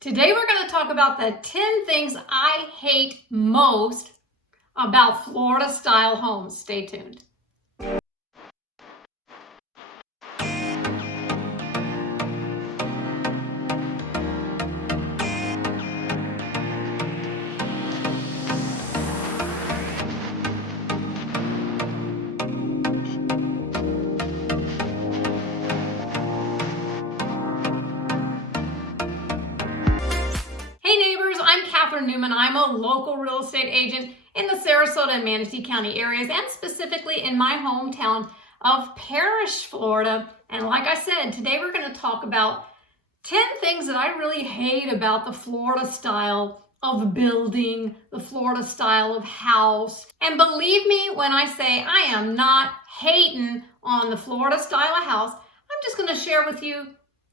Today we're going to talk about the 10 things I hate most about Florida-style homes. Stay tuned. Newman. I'm a local real estate agent in the Sarasota and Manatee County areas, and specifically in my hometown of Parrish, Florida. And like I said, today we're going to talk about 10 things that I really hate about the Florida style of building, the Florida style of house. And believe me when I say I am not hating on the Florida style of house. I'm just going to share with you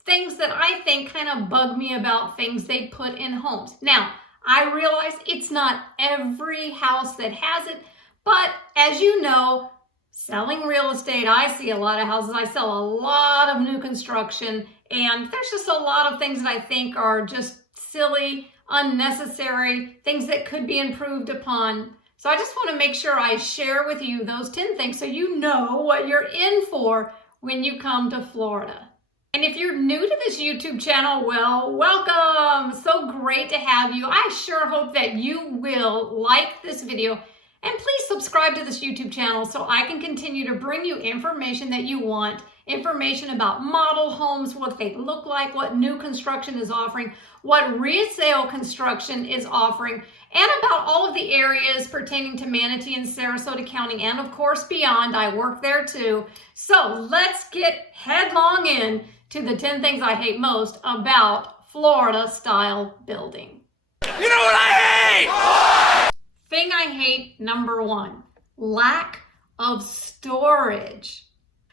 things that I think kind of bug me about things they put in homes. Now, I realize it's not every house that has it, but as you know, selling real estate, I see a lot of houses. I sell a lot of new construction, and there's just a lot of things that I think are just silly, unnecessary, things that could be improved upon. So I just want to make sure I share with you those 10 things so you know what you're in for when you come to Florida. And if you're new to this YouTube channel, well, welcome. So great to have you. I sure hope that you will like this video, and please subscribe to this YouTube channel so I can continue to bring you information that you want, information about model homes, what they look like, what new construction is offering, what resale construction is offering, and about all of the areas pertaining to Manatee and Sarasota County, and of course beyond. I work there too. So let's get headlong in to the 10 things I hate most about Florida-style building. You know what I hate? Thing I hate number 1, lack of storage.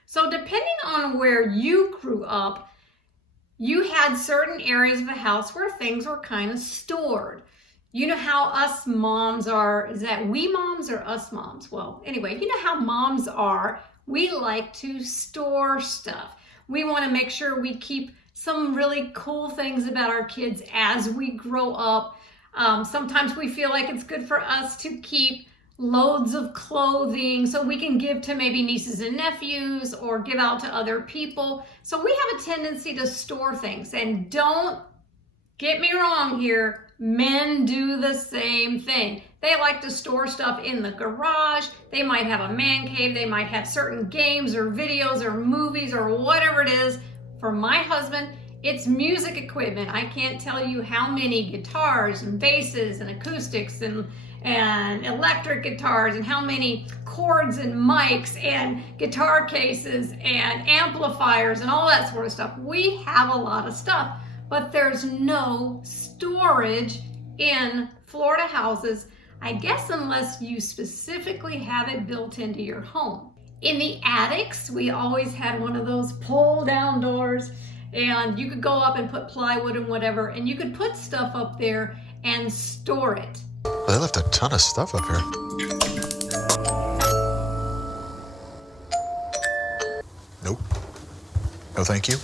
So depending on where you grew up, you had certain areas of the house where things were kind of stored. You know how us moms are, is that we moms or us moms? Well, anyway, you know how moms are. We like to store stuff. We want to make sure we keep some really cool things about our kids as we grow up. Sometimes we feel like it's good for us to keep loads of clothing so we can give to maybe nieces and nephews or give out to other people. So we have a tendency to store things. And don't get me wrong here, men do the same thing. They like to store stuff in the garage. They might have a man cave. They might have certain games or videos or movies or whatever it is. For my husband, it's music equipment. I can't tell you how many guitars and basses and acoustics and electric guitars and how many cords and mics and guitar cases and amplifiers and all that sort of stuff. We have a lot of stuff, but there's no storage in Florida houses, I guess, unless you specifically have it built into your home. In the attics, we always had one of those pull down doors, and you could go up and put plywood and whatever, and you could put stuff up there and store it. Well, they left a ton of stuff up here. Nope. No, thank you.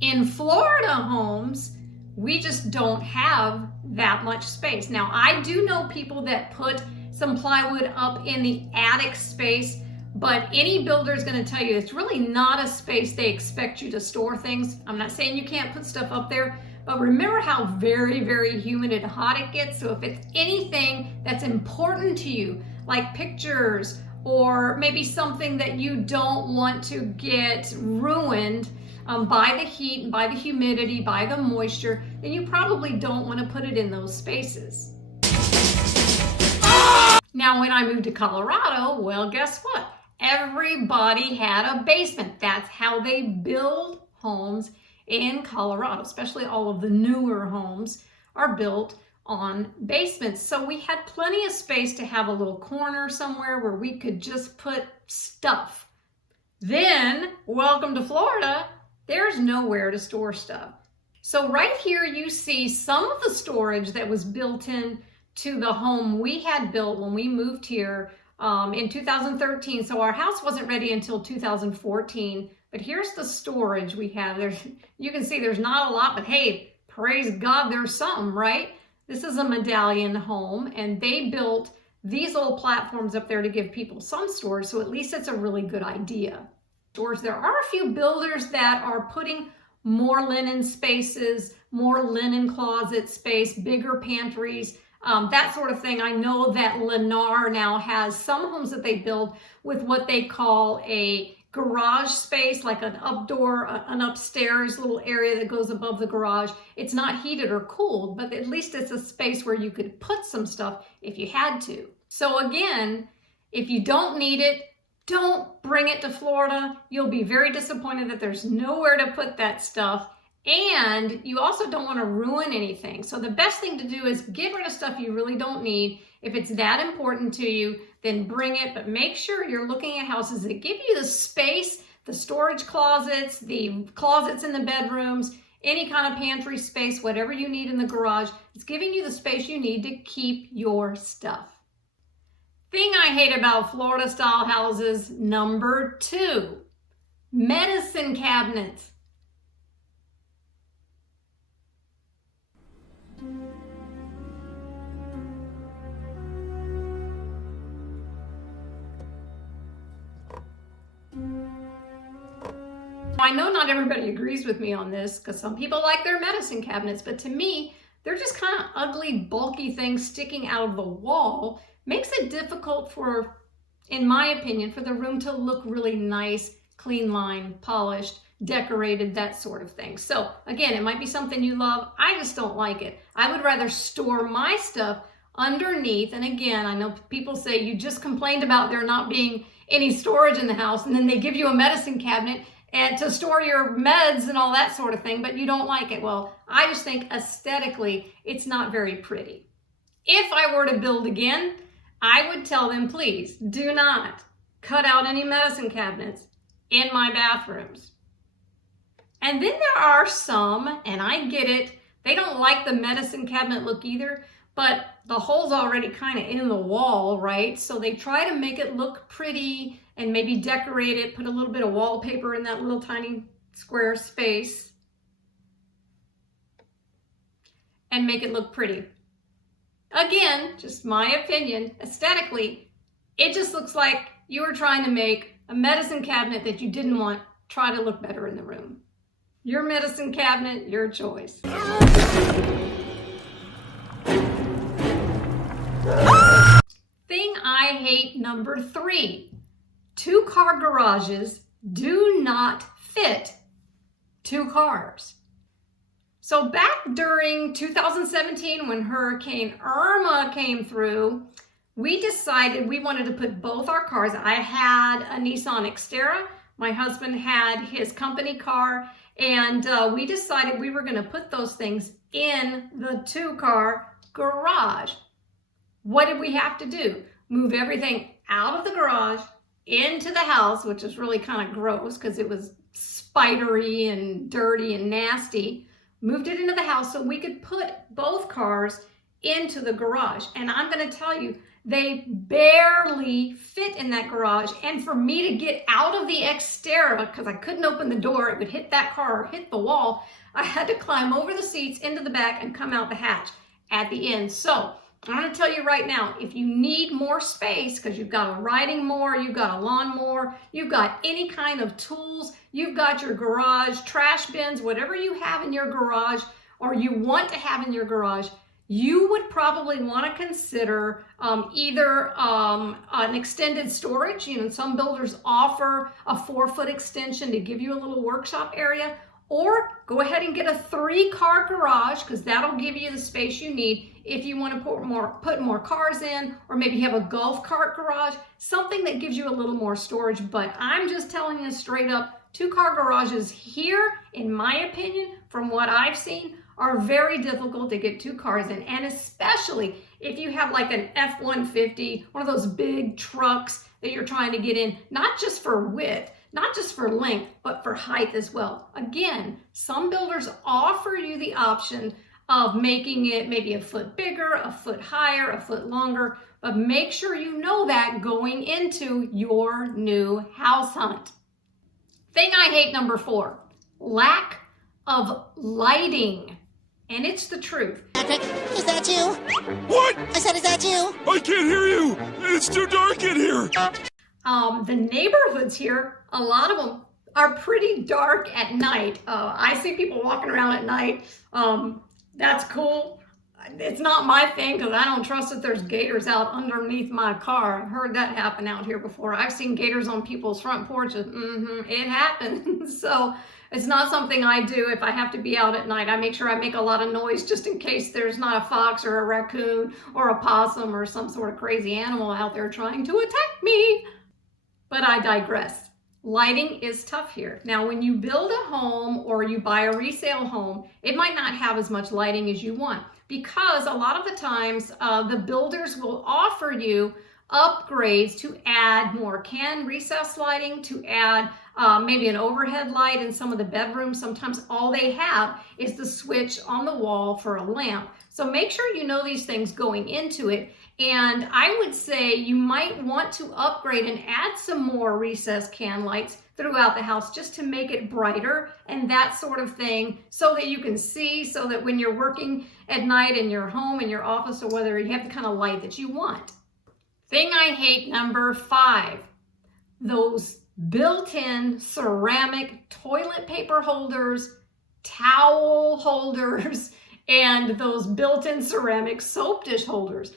In Florida homes, we just don't have that much space. Now, I do know people that put some plywood up in the attic space, but any builder is going to tell you it's really not a space they expect you to store things. I'm not saying you can't put stuff up there, but remember how very, very humid and hot it gets. So if it's anything that's important to you, like pictures or maybe something that you don't want to get ruined by the heat, and by the humidity, by the moisture, then you probably don't want to put it in those spaces. Now, when I moved to Colorado, well, guess what? Everybody had a basement. That's how they build homes in Colorado, especially all of the newer homes are built on basements. So we had plenty of space to have a little corner somewhere where we could just put stuff. Then, welcome to Florida. There's nowhere to store stuff. So right here you see some of the storage that was built in to the home we had built when we moved here in 2013. So our house wasn't ready until 2014, but here's the storage we have. You can see there's not a lot, but hey, praise God, there's something, right? This is a medallion home, and they built these little platforms up there to give people some storage, so at least it's a really good idea. There are a few builders that are putting more linen spaces, more linen closet space, bigger pantries, that sort of thing. I know that Lennar now has some homes that they build with what they call a garage space, like an upstairs little area that goes above the garage. It's not heated or cooled, but at least it's a space where you could put some stuff if you had to. So again, if you don't need it, don't bring it to Florida. You'll be very disappointed that there's nowhere to put that stuff. And you also don't want to ruin anything. So the best thing to do is get rid of stuff you really don't need. If it's that important to you, then bring it. But make sure you're looking at houses that give you the space, the storage closets, the closets in the bedrooms, any kind of pantry space, whatever you need in the garage. It's giving you the space you need to keep your stuff. Thing I hate about Florida style houses, number 2, medicine cabinets. I know not everybody agrees with me on this because some people like their medicine cabinets, but to me, they're just kind of ugly, bulky things sticking out of the wall. Makes it difficult for, in my opinion, for the room to look really nice, clean lined, polished, decorated, that sort of thing. So again, it might be something you love. I just don't like it. I would rather store my stuff underneath. And again, I know people say you just complained about there not being any storage in the house, and then they give you a medicine cabinet and to store your meds and all that sort of thing, but you don't like it. Well, I just think aesthetically, it's not very pretty. If I were to build again, I would tell them, please do not cut out any medicine cabinets in my bathrooms. And then there are some, and I get it, they don't like the medicine cabinet look either, but the hole's already kind of in the wall, right? So they try to make it look pretty and maybe decorate it, put a little bit of wallpaper in that little tiny square space and make it look pretty. Again, just my opinion, aesthetically, it just looks like you were trying to make a medicine cabinet that you didn't want try to look better in the room. Your medicine cabinet, your choice. Thing I hate, number 3. 2-car garages do not fit 2 cars. So back during 2017 when Hurricane Irma came through, we decided we wanted to put both our cars. I had a Nissan Xterra. My husband had his company car, and we decided we were going to put those things in the 2-car garage. What did we have to do? Move everything out of the garage into the house, which is really kind of gross because it was spidery and dirty and nasty. Moved it into the house so we could put both cars into the garage. And I'm going to tell you, they barely fit in that garage. And for me to get out of the Xterra, because I couldn't open the door, it would hit that car or hit the wall, I had to climb over the seats into the back and come out the hatch at the end. So I'm going to tell you right now, if you need more space, because you've got a riding mower, you've got a lawnmower, you've got any kind of tools, you've got your garage, trash bins, whatever you have in your garage or you want to have in your garage, you would probably want to consider either an extended storage. You know, some builders offer a 4-foot extension to give you a little workshop area, or go ahead and get a 3-car garage because that'll give you the space you need if you want to put more cars in, or maybe have a golf cart garage, something that gives you a little more storage. But I'm just telling you straight up, 2-car garages here, in my opinion, from what I've seen, are very difficult to get 2 cars in. And especially if you have like an F-150, one of those big trucks that you're trying to get in, not just for width, not just for length, but for height as well. Again, some builders offer you the option of making it maybe a foot bigger, a foot higher, a foot longer, but make sure you know that going into your new house hunt. Thing I hate, number 4, lack of lighting. And it's the truth. Patrick, is that you? What? I said, is that you? I can't hear you. It's too dark in here. The neighborhoods here, a lot of them are pretty dark at night. I see people walking around at night. That's cool. It's not my thing because I don't trust that there's gators out underneath my car. I've heard that happen out here before. I've seen gators on people's front porches. It happens. So it's not something I do if I have to be out at night. I make sure I make a lot of noise just in case there's not a fox or a raccoon or a possum or some sort of crazy animal out there trying to attack me. But I digress. Lighting is tough here. Now, when you build a home or you buy a resale home, it might not have as much lighting as you want because a lot of the times the builders will offer you upgrades to add more recessed lighting, to add maybe an overhead light in some of the bedrooms. Sometimes all they have is the switch on the wall for a lamp. So make sure you know these things going into it. And I would say you might want to upgrade and add some more recessed can lights throughout the house just to make it brighter and that sort of thing so that you can see, so that when you're working at night in your home, in your office, or whether you have the kind of light that you want. Thing I hate, number 5, those built-in ceramic toilet paper holders, towel holders, and those built-in ceramic soap dish holders.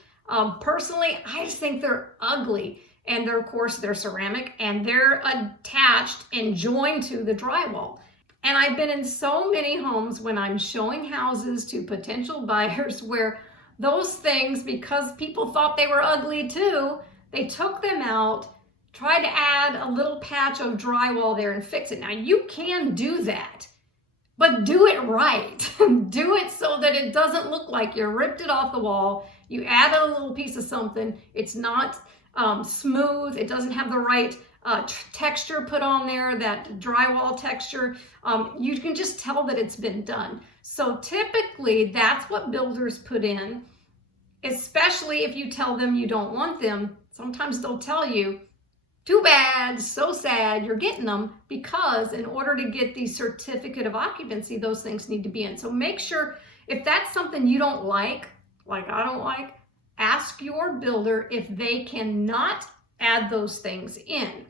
Personally, I just think they're ugly. And of course, they're ceramic and they're attached and joined to the drywall. And I've been in so many homes when I'm showing houses to potential buyers where those things, because people thought they were ugly too, they took them out, tried to add a little patch of drywall there and fix it. Now, you can do that, but do it right. Do it so that it doesn't look like you ripped it off the wall. You added a little piece of something. It's not smooth. It doesn't have the right texture put on there, that drywall texture. You can just tell that it's been done. So typically that's what builders put in, especially if you tell them you don't want them. Sometimes they'll tell you, too bad, so sad, you're getting them, because in order to get the certificate of occupancy, those things need to be in. So make sure if that's something you don't like I don't like, ask your builder if they cannot add those things in.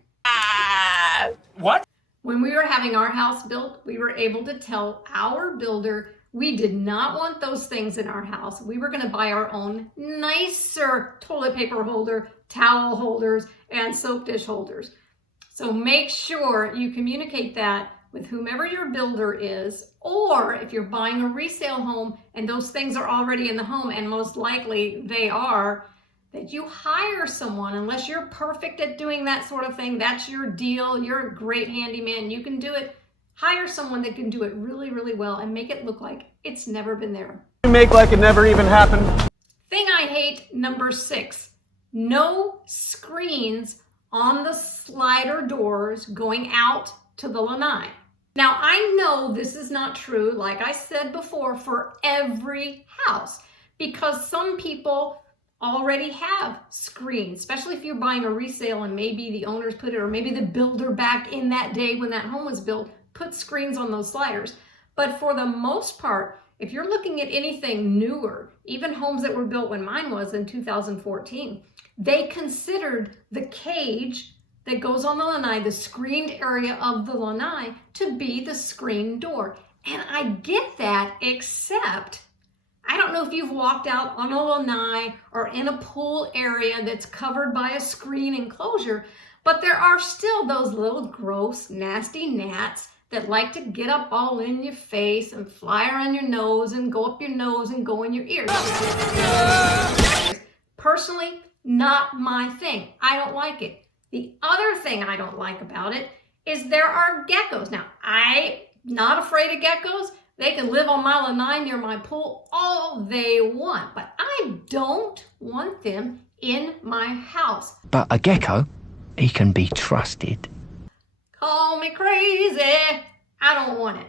What? When we were having our house built, we were able to tell our builder we did not want those things in our house. We were going to buy our own nicer toilet paper holder, towel holders, and soap dish holders. So make sure you communicate that with whomever your builder is, or if you're buying a resale home and those things are already in the home, and most likely they are, that you hire someone. Unless you're perfect at doing that sort of thing, that's your deal, you're a great handyman, you can do it. Hire someone that can do it really, really well and make it look like it's never been there. Make like it never even happened. Thing I hate, number 6, no screens on the slider doors going out to the lanai. Now, I know this is not true, like I said before, for every house, because some people already have screens, especially if you're buying a resale and maybe the owners put it, or maybe the builder back in that day when that home was built, put screens on those sliders. But for the most part, if you're looking at anything newer, even homes that were built when mine was in 2014, they considered the cage that goes on the lanai, the screened area of the lanai, to be the screen door. And I get that, except I don't know if you've walked out on a lanai or in a pool area that's covered by a screen enclosure, but there are still those little gross, nasty gnats that like to get up all in your face and fly around your nose and go up your nose and go in your ears. Personally, not my thing. I don't like it. The other thing I don't like about it is there are geckos. Now, I'm not afraid of geckos. They can live on my lanai near my pool all they want, but I don't want them in my house. But a gecko, he can be trusted. Call me crazy. I don't want it.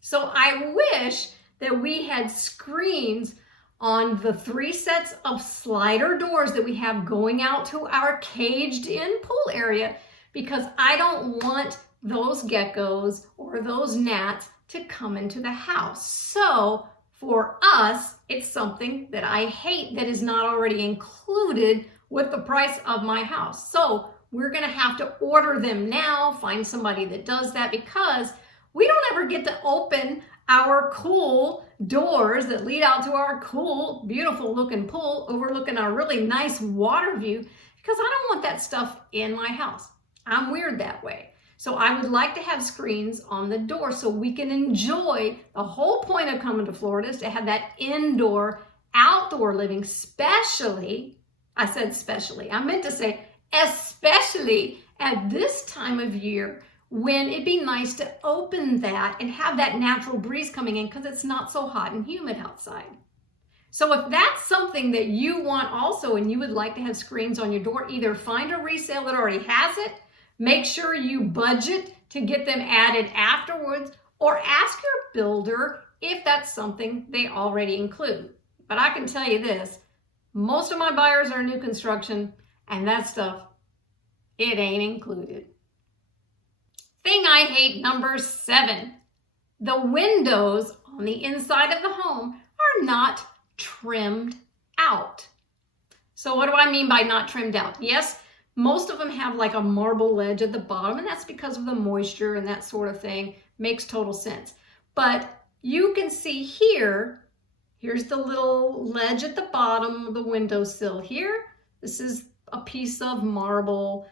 So I wish that we had screens on the 3 sets of slider doors that we have going out to our caged in pool area, because I don't want those geckos or those gnats to come into the house. So For us, it's something that I hate that is not already included with the price of my house. So we're going to have to order them now, find somebody that does that, because we don't ever get to open our cool doors that lead out to our cool, beautiful looking pool overlooking our really nice water view, because I don't want that stuff in my house. I'm weird that way. So I would like to have screens on the door so we can enjoy. The whole point of coming to Florida is to have that indoor, outdoor living, especially, I said specially, I meant to say especially at this time of year when it'd be nice to open that and have that natural breeze coming in because it's not so hot and humid outside. So if that's something that you want also and you would like to have screens on your door, either find a resale that already has it, make sure you budget to get them added afterwards, or ask your builder if that's something they already include. But I can tell you this, most of my buyers are new construction, and that stuff, it ain't included. Thing I hate number 7, the windows on the inside of the home are not trimmed out. So what do I mean by not trimmed out? Yes, most of them have like a marble ledge at the bottom, and that's because of the moisture and that sort of thing. Makes total sense. But you can see here, here's the little ledge at the bottom of the windowsill here. This is a piece of marble,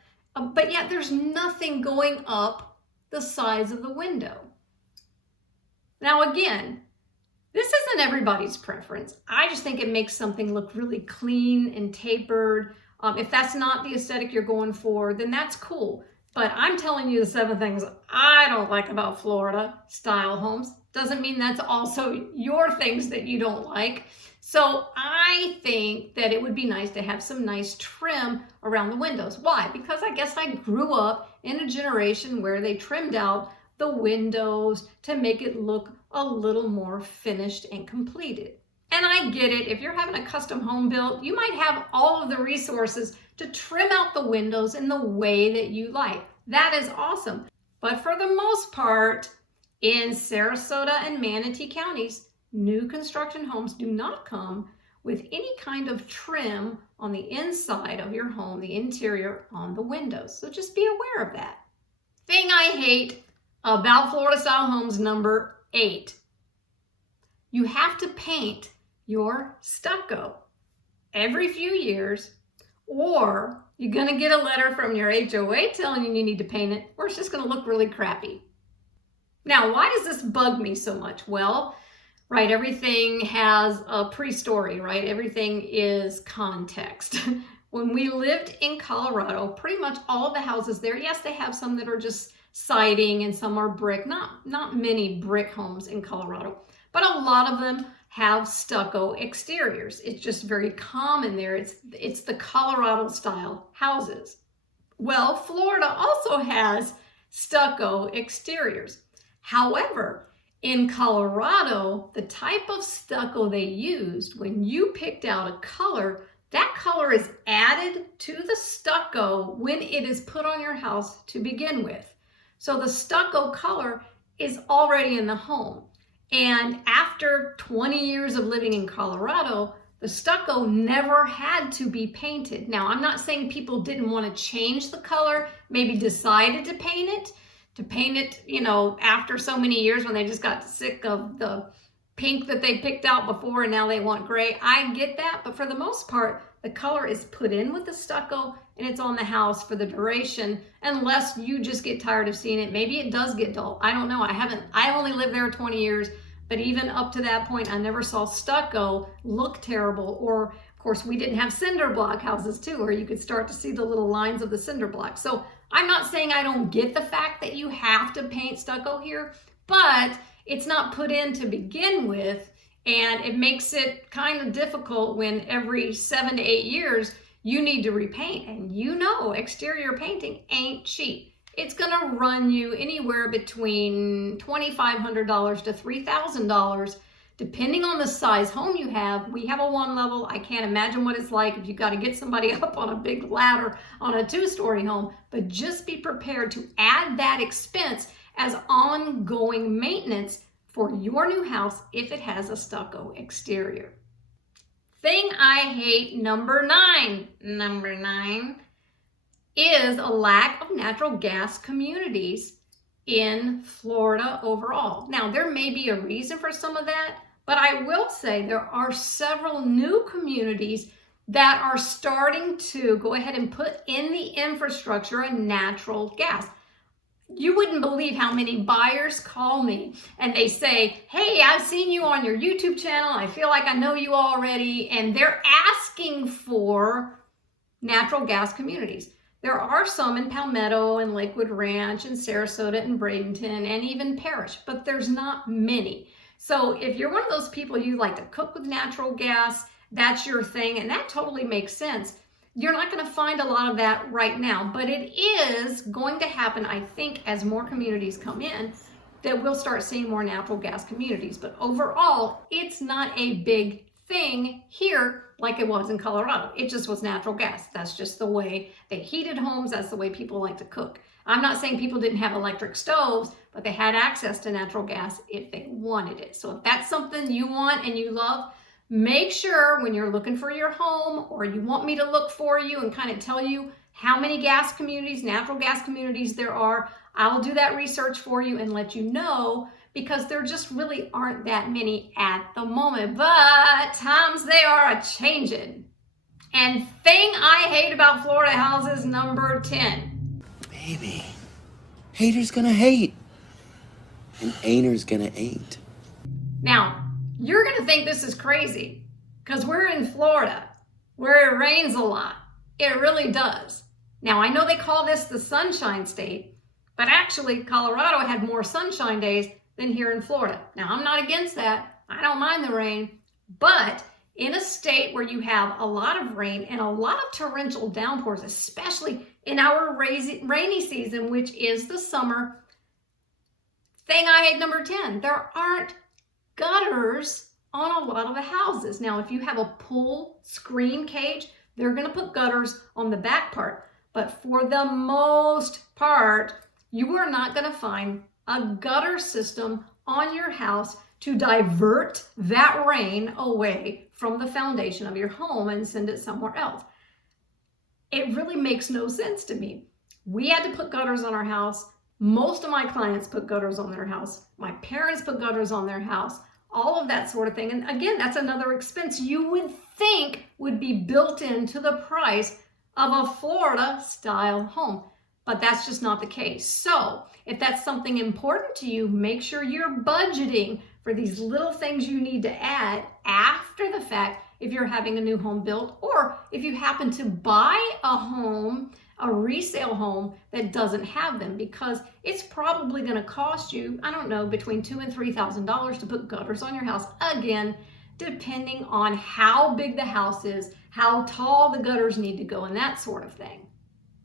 but yet there's nothing going up the sides of the window. Now again, this isn't everybody's preference. I just think it makes something look really clean and tapered. If that's not the aesthetic you're going for, then that's cool. But I'm telling you the 7 things I don't like about Florida style homes. Doesn't mean that's also your things that you don't like. So I think that it would be nice to have some nice trim around the windows. Why? Because I guess I grew up in a generation where they trimmed out the windows to make it look a little more finished and completed. And I get it, if you're having a custom home built, you might have all of the resources to trim out the windows in the way that you like. That is awesome. But for the most part, in Sarasota and Manatee counties, new construction homes do not come with any kind of trim on the inside of your home, the interior on the windows. So just be aware of that. Thing I hate about Florida style homes number 8. You have to paint your stucco every few years, or you're going to get a letter from your HOA telling you need to paint it, or it's just going to look really crappy. Now, why does this bug me so much? Well, right, everything has a pre-story, right? Everything is context. When we lived in Colorado, pretty much all of the houses there, yes, they have some that are just siding and some are brick, not many brick homes in Colorado, but a lot of them have stucco exteriors. It's just very common there. It's the Colorado style houses. Well, Florida also has stucco exteriors. However, in Colorado, the type of stucco they used, when you picked out a color, that color is added to the stucco when it is put on your house to begin with. So the stucco color is already in the home. And after 20 years of living in Colorado, the stucco never had to be painted. Now, I'm not saying people didn't want to change the color, maybe decided to paint it, you know, after so many years when they just got sick of the pink that they picked out before and now they want gray. I get that, but for the most part, the color is put in with the stucco and it's on the house for the duration, unless you just get tired of seeing it. Maybe it does get dull. I don't know. I only lived there 20 years, but even up to that point, I never saw stucco look terrible. Or of course, we didn't have cinder block houses too, where you could start to see the little lines of the cinder block. So I'm not saying I don't get the fact that you have to paint stucco here, but it's not put in to begin with. And it makes it kind of difficult when every 7 to 8 years you need to repaint. And you know, exterior painting ain't cheap. It's going to run you anywhere between $2,500 to $3,000, depending on the size home you have. We have a 1 level. I can't imagine what it's like if you got to get somebody up on a big ladder on a 2-story home. But just be prepared to add that expense as ongoing maintenance for your new house if it has a stucco exterior. Thing I hate number 9. Number 9 is a lack of natural gas communities in Florida overall. Now, there may be a reason for some of that, but I will say there are several new communities that are starting to go ahead and put in the infrastructure a natural gas. You wouldn't believe how many buyers call me and they say, hey, I've seen you on your YouTube channel. I feel like I know you already. And they're asking for natural gas communities. There are some in Palmetto and Lakewood Ranch and Sarasota and Bradenton and even Parrish, but there's not many. So if you're one of those people, you like to cook with natural gas, that's your thing, and that totally makes sense. You're not going to find a lot of that right now, but it is going to happen, I think, as more communities come in, that we'll start seeing more natural gas communities. But overall, it's not a big thing here like it was in Colorado. It just was natural gas. That's just the way they heated homes. That's the way people like to cook. I'm not saying people didn't have electric stoves, but they had access to natural gas if they wanted it. So if that's something you want and you love, make sure when you're looking for your home, or you want me to look for you and kind of tell you how many gas communities, natural gas communities there are, I'll do that research for you and let you know, because there just really aren't that many at the moment. But times they are a-changing. And thing I hate about Florida houses, number 10. Baby, haters gonna hate, and ain'ters gonna ain't. Now, you're gonna think this is crazy because we're in Florida where it rains a lot. It really does. Now, I know they call this the Sunshine State, but actually Colorado had more sunshine days than here in Florida. Now, I'm not against that. I don't mind the rain, but in a state where you have a lot of rain and a lot of torrential downpours, especially in our rainy season, which is the summer, thing I hate number 10, there aren't gutters on a lot of the houses. Now, if you have a pool screen cage, they're going to put gutters on the back part. But for the most part, you are not going to find a gutter system on your house to divert that rain away from the foundation of your home and send it somewhere else. It really makes no sense to me. We had to put gutters on our house. Most of my clients put gutters on their house. My parents put gutters on their house. All of that sort of thing. And again, that's another expense you would think would be built into the price of a Florida style home. But that's just not the case. So if that's something important to you, make sure you're budgeting for these little things you need to add after the fact if you're having a new home built, or if you happen to buy a home, a resale home that doesn't have them, because it's probably going to cost you, I don't know, between $2,000 and $3,000 to put gutters on your house. Again, depending on how big the house is, how tall the gutters need to go, and that sort of thing.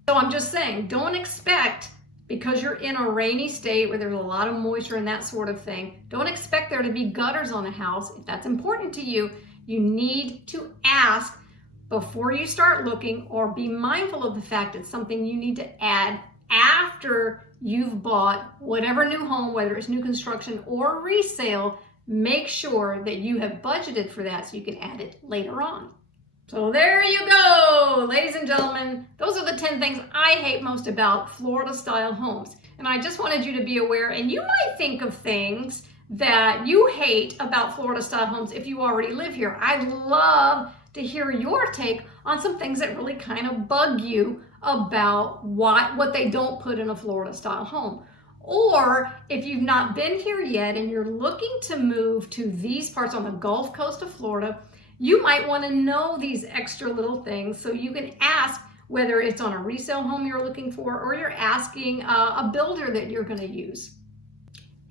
So I'm just saying, don't expect, because you're in a rainy state where there's a lot of moisture and that sort of thing, don't expect there to be gutters on a house. If that's important to you, you need to ask before you start looking, or be mindful of the fact it's something you need to add after you've bought whatever new home, whether it's new construction or resale. Make sure that you have budgeted for that so you can add it later on. So there you go, ladies and gentlemen. Those are the 10 things I hate most about Florida style homes. And I just wanted you to be aware, and you might think of things that you hate about Florida style homes if you already live here. I'd love to hear your take on some things that really kind of bug you about what they don't put in a Florida style home. Or if you've not been here yet and you're looking to move to these parts on the Gulf Coast of Florida, you might want to know these extra little things so you can ask whether it's on a resale home you're looking for, or you're asking a builder that you're going to use.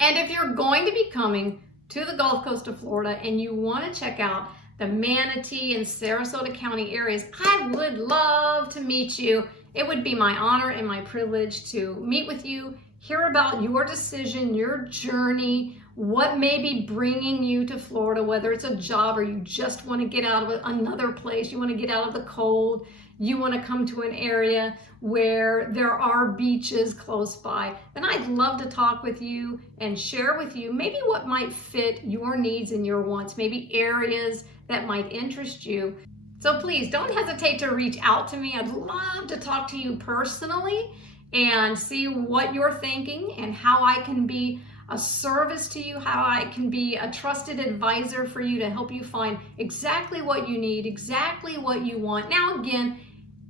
And if you're going to be coming to the Gulf Coast of Florida and you want to check out the Manatee and Sarasota County areas, I would love to meet you. It would be my honor and my privilege to meet with you, hear about your decision, your journey, what may be bringing you to Florida, whether it's a job or you just want to get out of another place, you want to get out of the cold, you want to come to an area where there are beaches close by, then I'd love to talk with you and share with you maybe what might fit your needs and your wants, maybe areas that might interest you. So please don't hesitate to reach out to me. I'd love to talk to you personally and see what you're thinking and how I can be a service to you, how I can be a trusted advisor for you to help you find exactly what you need, exactly what you want. Now, again,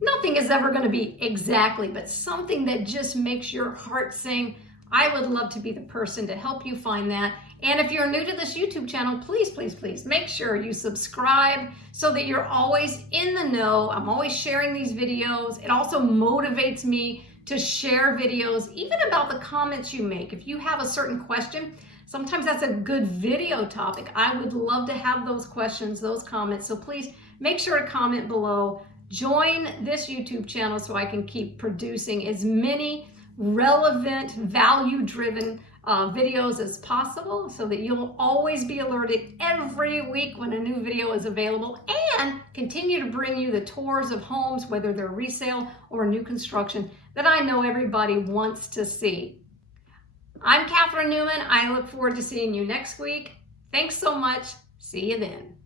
nothing is ever going to be exactly, but something that just makes your heart sing. I would love to be the person to help you find that. And if you're new to this YouTube channel, please, please, please make sure you subscribe so that you're always in the know. I'm always sharing these videos. It also motivates me to share videos, even about the comments you make. If you have a certain question, sometimes that's a good video topic. I would love to have those questions, those comments. So please make sure to comment below. Join this YouTube channel so I can keep producing as many relevant, value-driven videos as possible so that you'll always be alerted every week when a new video is available, and continue to bring you the tours of homes, whether they're resale or new construction, that I know everybody wants to see. I'm Catherine Newman. I look forward to seeing you next week. Thanks so much. See you then.